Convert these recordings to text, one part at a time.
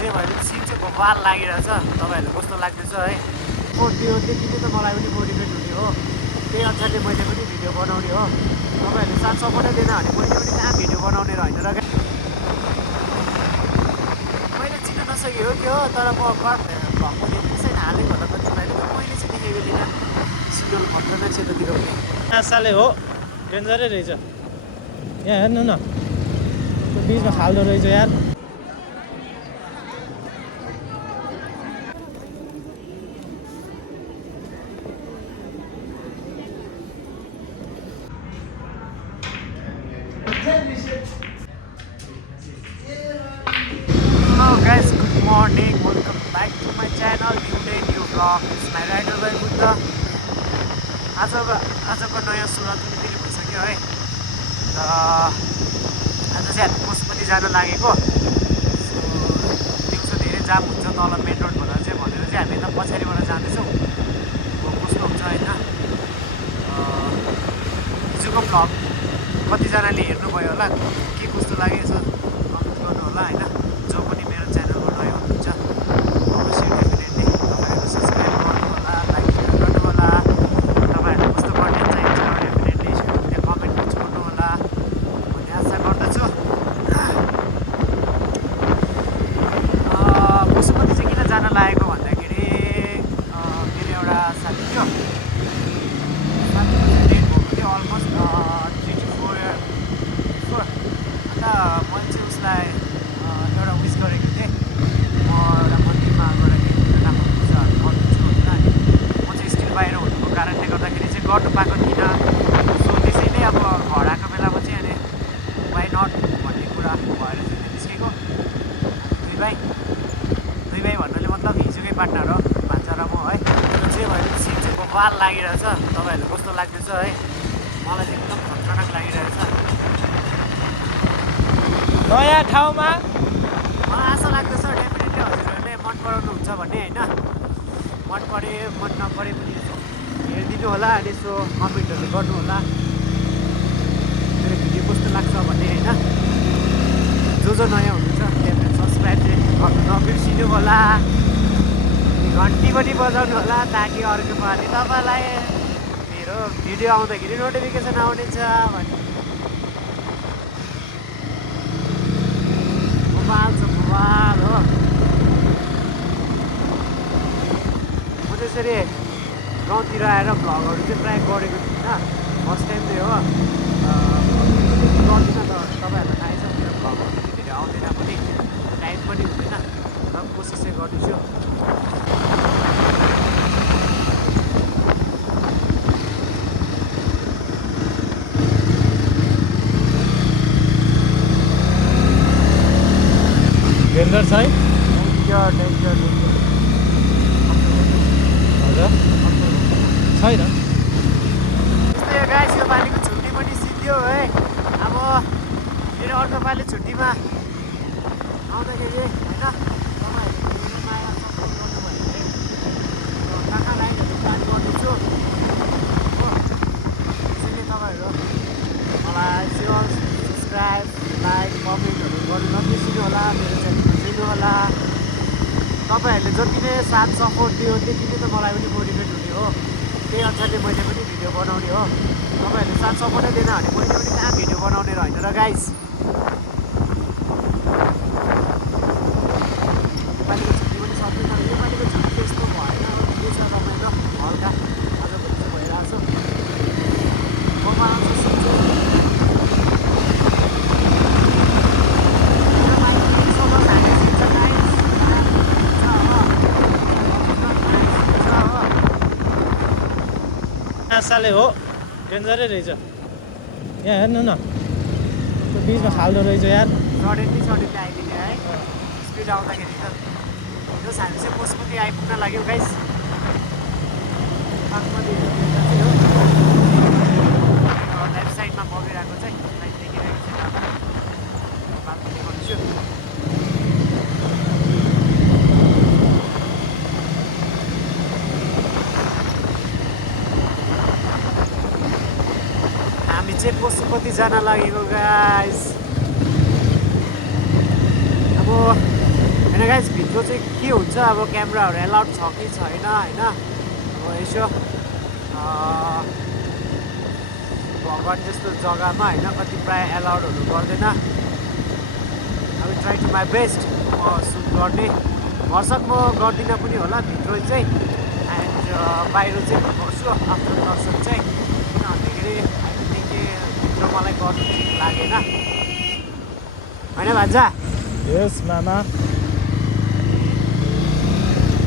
जे भए पनि सिन चाहिँ बवाल लागिरहेछ। तपाईँहरूले कस्तो लाग्दैछ है? त्यो देखिने त मलाई पनि मोटिभेट हुने हो, त्यही अनुसारले मैले पनि भिडियो बनाउने हो। तपाईँहरूले साथ सपोर्टै दिएन भने मैले पनि कहाँ भिडियो बनाउने र होइन र मैले चिन्न नसकेँ हो कि हो, तर म भएको देखेको छैन हालेको होला कति भाइले मैले चाहिँ देखेको थिइनँ। सिग्नल खतरा छ यतातिर पनि आशाले हो डेन्जरै रहेछ। यहाँ हेर्नु न त्यो बिचमा खाल्डो रहेछ यार। Hello guys, good morning. Welcome back to my channel. New day, new vlog. It's my rider by Buddha. आजको नयाँ सुरुवात पनि फेरि भइसक्यो है। र आज चाहिँ हामी पशुपति जान लागेको। दिउँसो धेरै जाम हुन्छ तल मेन रोडबाट चाहिँ भनेर चाहिँ हामी यता पछाडिबाट जाँदैछौँ। कस्तो हुन्छ होइन। हिजोको भ्लग कतिजनाले हेर्नुभयो होला, के कस्तो लाग्यो यसो कमेन्ट गर्नु होला होइन। जो पनि मेरो च्यानलमा नयाँ हुनुहुन्छ अवश्य डेफिनेटली तपाईँहरू सब्सक्राइब गर्नु होला, लाइक सेयर गर्नु होला। तपाईँहरूले कस्तो कन्टेन्ट चाहिन्छ डेफिनेटली त्यहाँ कमेन्टमा छोड्नु होला भन्ने आशा गर्दछु। पशुपति चाहिँ किन जान लागेको भन्दाखेरि मेरो एउटा साथी थियो, साथीको चाहिँ डेट भएको थियो अलमोस्ट 3 to 4 year बिफोर। अन्त मैले चाहिँ उसलाई एउटा विस गरेको थिएँ, म एउटा मन्दिरमा गएर राम्रो पूजाहरू गर्छु होइन। अनि म चाहिँ स्टिल बाहिर हुनुको कारणले गर्दाखेरि चाहिँ गर्नु पाएको थिइनँ। सो त्यसैले अब घर आएको बेलामा चाहिँ अनि वाइ नट भन्ने कुरा भएर चाहिँ निस्केको। दुई भाइ भन्नाले मतलब हिजोकै पार्टनर हो भान्जा र म है। जे भए पनि सिन चाहिँ बवाल लागिरहेछ। तपाईँहरूले कस्तो लाग्दैछ है? मलाई चाहिँ एकदम खतरनाक लागिरहेछ। नयाँ ठाउँमा मलाई आशा लाग्दैछ डेफिनेटली हजुरहरूले मन पराउनुहुन्छ भन्ने होइन। मन परे मन नपरे पनि यसो हेरिदिनु होला अनि यसो कमेन्टहरू गर्नु होला मेरो भिडियो कस्तो लाग्छ भन्ने होइन। जो नयाँ हुनुहुन्छ डेफिनेट सब्सक्राइब चाहिँ गर्नु नबिर्सिनु होला। घन्टी पनि बजाउनु होला ताकि अर्को पालि तपाईँलाई मेरो भिडियो आउँदाखेरि नोटिफिकेसन आउनेछ भन्ने। मोबाइल छ मोबाइल हो। म त्यसरी गाउँतिर आएर भ्लगहरू चाहिँ प्रायः गरेको थिइनँ, फर्स्ट टाइम चाहिँ हो। गर्दिनँ त तपाईँहरूलाई थाहै छ मेरो भ्लगहरू त्यति धेरै आउँदैन पनि, टाइम पनि हुँदैन, र कोसिस चाहिँ गर्दैछु। डेन्जर छ है। डेन्जर हजुर छैन। त्यस्तै हो गाइस, यो पालिको छुट्टी पनि सिद्धियो है। अब फेरि अर्को पालि छुट्टीमा आउँदाखेरि होइन तपाईँहरूले माया सपोर्ट गर्नुभयो भने कहाँ लाइनहरू प्लान गर्दैछु हो। त्यसैले तपाईँहरू मलाई सब्सक्राइब लाइक कमेन्टहरू गर्नु नबिर्सिनु होला, मेरो च्यानलमा दिनु होला। तपाईँहरूले जति नै साथ सपोर्ट दियो त्यति नै त मलाई पनि मोटिभेट हुने हो, त्यही अनुसारले मैले पनि भिडियो बनाउने हो। तपाईँहरूले साथ सपोर्टै दिएन भने मैले पनि कहाँ भिडियो बनाउने र होइन र गाइस। योपालिको छुट्टी पनि सक्दैन, योपालिको छुट्टी त्यस्तो भएन, के छ रमाइलो हल्का आजभोलि चाहिँ भइरहेको छु। ममा आउँछ सिक्छु आशाले हो डेन्जरै रहेछ। यहाँ हेर्नु न त्यो बिचमा खाल्डो रहेछ यार। सडनली आइदिने है स्पिड आउँदाखेरि त। जस हामी चाहिँ पशुपति आइपुग्न लाग्यौँ गाइस। बागमती चाहिँ हो लेफ्ट साइडमा बगिरहेको चाहिँ लाइट देखिरहेको छ बाटो देखाउँदैछु। हामी चाहिँ पशुपति जान लागेको गाइस। अब होइन गाइस भित्र चाहिँ के हुन्छ अब क्यामेराहरू एलाउड छ कि छैन होइन अब यसो भगवान् जस्तो जग्गामा होइन कति प्रायः एलाउडहरू गर्दैन अब ट्राई टु माई बेस्ट म सुट गर्ने भरसक म गर्दिनँ पनि होला भित्र चाहिँ एन्ड बाहिर चाहिँ गर्छु आफ्टर दर्शन चाहिँ किन भन्दाखेरि आई डोन्ट थिङ्क भित्र मलाई गर्नु ठिक लागेन होइन भान्जा यस मामा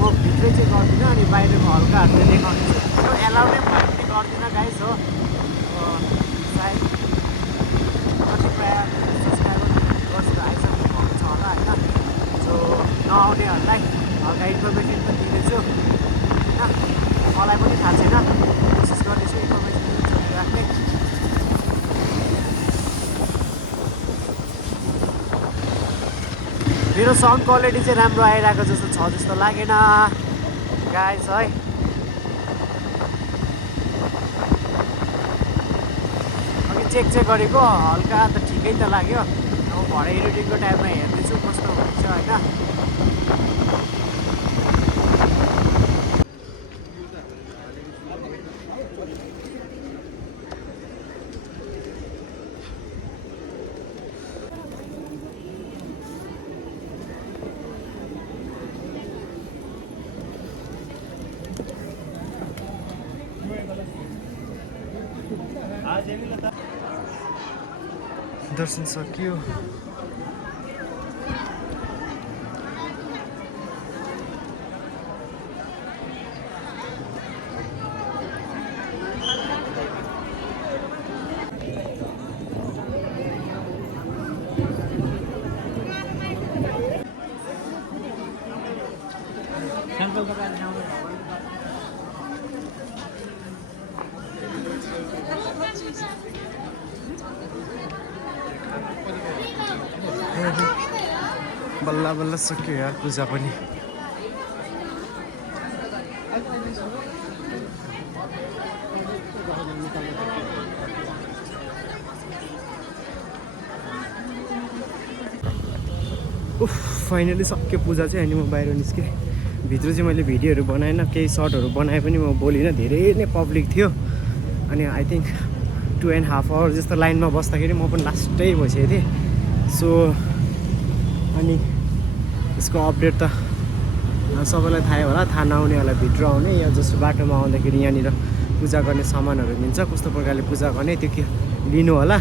म भित्रै चाहिँ गर्दिनँ अनि बाहिरको हल्काहरू चाहिँ देखाउने छु त्यो एलाउडै भयो भने गर्दिनँ गाइस हो सायद कति प्रायः सब्सक्राइबर गर्छु आइसक्नु भएको छ होला होइन सो नआउनेहरूलाई हल्का इन्फर्मेसन पनि दिनेछु होइन मलाई पनि थाहा छैन कोसिस गर्नेछु इन्फर्मेसन राख्ने मेरो साउन्ड क्वालिटी चाहिँ राम्रो आइरहेको जस्तो छ जस्तो लागेन गाइस है अघि चेक गरेको हल्का त ठिकै त लाग्यो अब भरे एडिटिङको टाइममा हेर्दैछु कस्तो हुन्छ होइन दर्शन सकियो बल्ल बल्ल सक्यो यार पूजा पनि उफ फाइनली सक्यो पूजा चाहिँ अनि म बाहिर निस्केँ भित्र चाहिँ मैले भिडियोहरू बनाएन केही सर्टहरू बनाएँ पनि म बोलिनँ धेरै नै पब्लिक थियो अनि आई थिङ्क 2.5 आवर जस्तो लाइनमा बस्दाखेरि म पनि लास्टै भइसकेको थिएँ सो अनि यसको अपडेट त सबैलाई थाहै होला थाहा नआउनेहरूलाई भित्र आउने या जस्तो बाटोमा आउँदाखेरि यहाँनिर पूजा गर्ने सामानहरू मिल्छ कस्तो प्रकारले पूजा गर्ने त्यो के लिनु होला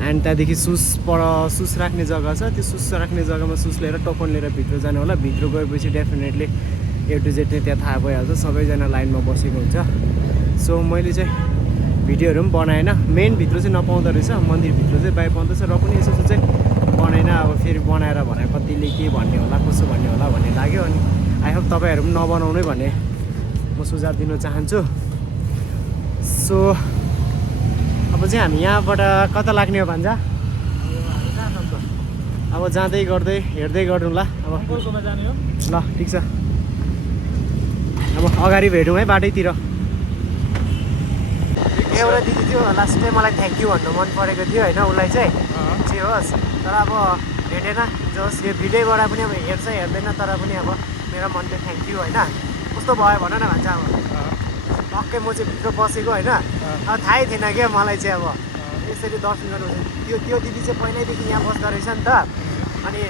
एन्ड त्यहाँदेखि सुस राख्ने जग्गा छ त्यो सुस राख्ने जग्गामा सुस लिएर टोकन लिएर भित्र जानु होला भित्र गएपछि डेफिनेटली ए टु जेड नै त्यहाँ थाहा भइहाल्छ सबैजना लाइनमा बसेको हुन्छ सो मैले चाहिँ भिडियोहरू पनि बनाएन मेन भित्र चाहिँ नपाउँदो रहेछ मन्दिरभित्र चाहिँ बाहिर पाउँदैछ र पनि यसो चाहिँ बनाएन अब फेरि बनाएर भने कतिले के भन्ने होला कसो भन्ने होला भन्ने लाग्यो अनि आई होप तपाईँहरू पनि नबनाउनै भन्ने म सुझाव दिन चाहन्छु सो अब चाहिँ हामी यहाँबाट कता लाग्ने हो भान्जा अब जाँदै गर्दै हेर्दै गरौँ ल अब जाने हो ल ठिक छ अब अगाडि भेटौँ है बाटैतिर एउटा दिदी थियो लास्ट टाइम मलाई थ्याङ्क यू भन्नु मन परेको थियो होइन उसलाई चाहिँ जे होस् तर अब भेटेन जस यो भिडियोबाट पनि अब हेर्छ हेर्दैन तर पनि अब मेरो मनले थ्याङ्क यू होइन कस्तो भयो भन न भन्छ अब टक्कै म चाहिँ भित्र बसेको होइन अब थाहै थिएन क्या मलाई चाहिँ अब यसरी दर्शन गर्नु त्यो दिदी चाहिँ पहिल्यैदेखि यहाँ बस्दो रहेछ नि त अनि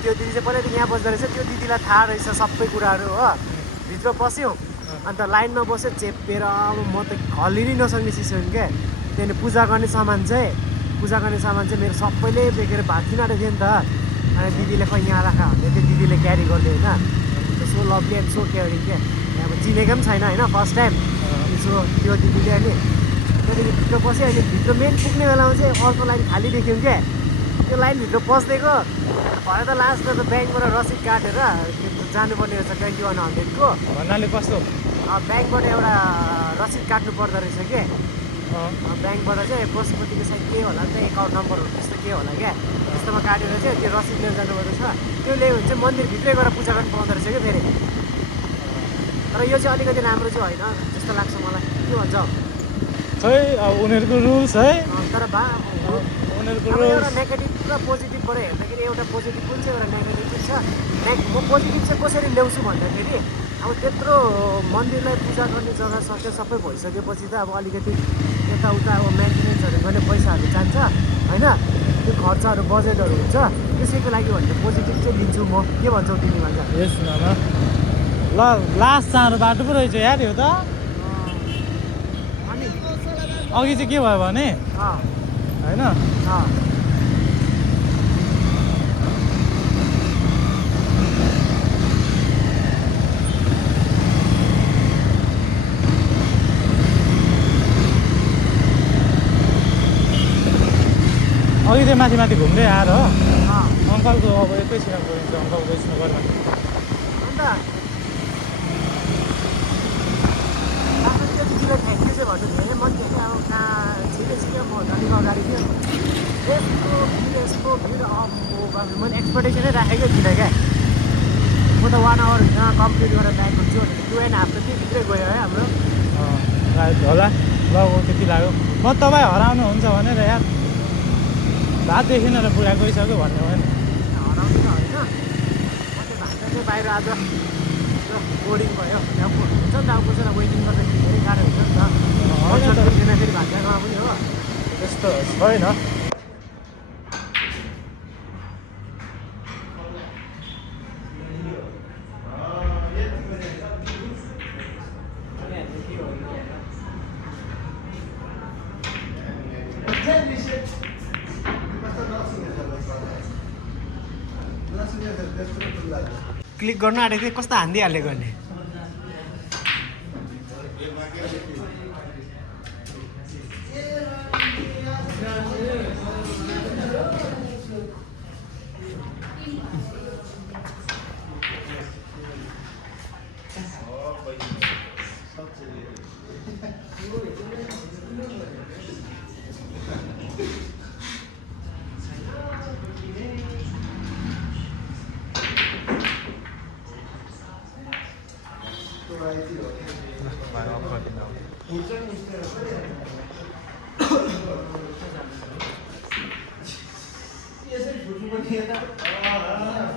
त्यो दिदी चाहिँ पहिल्यैदेखि यहाँ बस्दो रहेछ त्यो दिदीलाई थाहा रहेछ सबै कुराहरू हो भित्र पस्यौँ अन्त लाइनमा बस्यो चेपेर अब म त हल्लिनै नसक्ने सिस्टम क्या त्यहाँदेखि पूजा गर्ने सामान चाहिँ मेरो सबैले बेकेर भाँचिरहेको थियो नि त अनि दिदीले खै यहाँ राख भन्दै त्यो दिदीले क्यारी गर्दै होइन so lovely and so caring क्या अब चिनेको पनि छैन होइन फर्स्ट टाइम सो त्यो दिदीले अनि त्यहाँदेखि भित्र पस्यो अनि भित्र मेन पुग्ने बेलामा चाहिँ अर्को लाइन खाली देख्यौँ क्या त्यो लाइनभित्र पस्दिएको भरे त लास्टमा त ब्याङ्कबाट रसिद काटेर जानुपर्ने रहेछ 2100को भन्नाले कस्तो ब्याङ्कबाट एउटा रसिद काट्नु पर्दो रहेछ के ब्याङ्कबाट चाहिँ पशुपतिको सायद के होला नि त एकाउन्ट नम्बरहरू त्यस्तो के होला क्या त्यस्तोमा काटेर चाहिँ त्यो रसिद लिएर जानुपर्ने छ त्यो ल्यायो भने चाहिँ मन्दिरभित्रै गएर पूजा गर्नु पाउँदो रहेछ क्या फेरि तर यो चाहिँ अलिकति राम्रो चाहिँ होइन जस्तो लाग्छ मलाई के भन्छ खै अब उनीहरूको रुल्स है तर उनीहरूको एउटा रुल्स नेगेटिभ पुरा पोजिटिभबाट हेर्दाखेरि एउटा पोजिटिभ कुन चाहिँ एउटा नेगेटिभ पनि छ। म पोजिटिभ चाहिँ कसरी ल्याउँछु भन्दाखेरि अब त्यत्रो मन्दिरलाई पूजा गर्ने जग्गा सक्यो सबै भइसकेपछि त अब अलिकति यताउता अब मेन्टेनेन्सहरू गर्ने पैसाहरू जान्छ होइन, त्यो खर्चहरू बजेटहरू हुन्छ। त्यसैको लागि भनेर पोजिटिभ चाहिँ लिन्छु म। के भन्छौ तिमी भन्छ? यस मामा ल लास्ट चाँडो बाटो पो रहेछ यार यो त। अनि अघि चाहिँ के भयो भने होइन अघि चाहिँ माथि माथि घुम्दै आएर हो अङ्कलको अब एकैछिन गइन्छ अङ्कलको स्नोकरमा। अन्त त्यतिखेर थ्याङ्क्यु चाहिँ भन्नु धेरै मन थियो कि अब कहाँ छिटो म अलिक अगाडि थियो यस्तो भिड अफ मैले एक्सपेक्टेसनै राखेकै थिइनँ क्या। म त 1 आवरभित्र कम्प्लिट गरेर ब्याक हुन्छु भनेर 2.5 त त्यहीभित्रै गयो है हाम्रो। होला ल त्यति लाग्यो। म तपाईँ हराउनुहुन्छ भनेर यार भात देखिन र पुरा गइसक्यो भन्ने भयो नि। हराउँदैन होइन, म त्यो भान्जा चाहिँ बाहिर आज बोर्डिङ भयो अब हुन्छ नि त। अब कसैलाई वेटिङ गर्दाखेरि धेरै गाह्रो हुन्छ नि त। फेरि भान्जामा पनि हो त्यस्तो छैन। क्लिक गर्नु आँटेको थिएँ कस्तो हानिदिइहाल्यो गर्ने।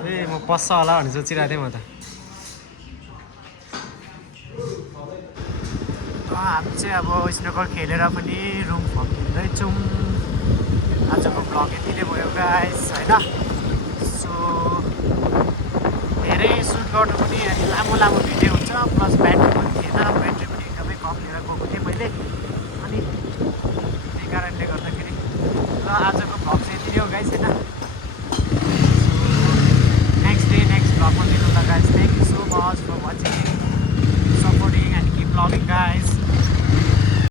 ए म पस्छ होला भनेर सोचिरहेको थिएँ म त। हामी चाहिँ अब स्नोकर खेलेर पनि रुम फर्किँदैछौँ। आजको भ्लग यति नै भयो गाइस होइन। सो धेरै सुट गर्नु पनि लामो लामो भिडियो हुन्छ, प्लस ब्याट्री पनि थिएन, ब्याट्री पनि एकदमै कम लिएर गएको थिएँ मैले। अनि त्यही कारणले गर्दाखेरि ल आजको भ्लग चाहिँ यति नै हो गाइस होइन।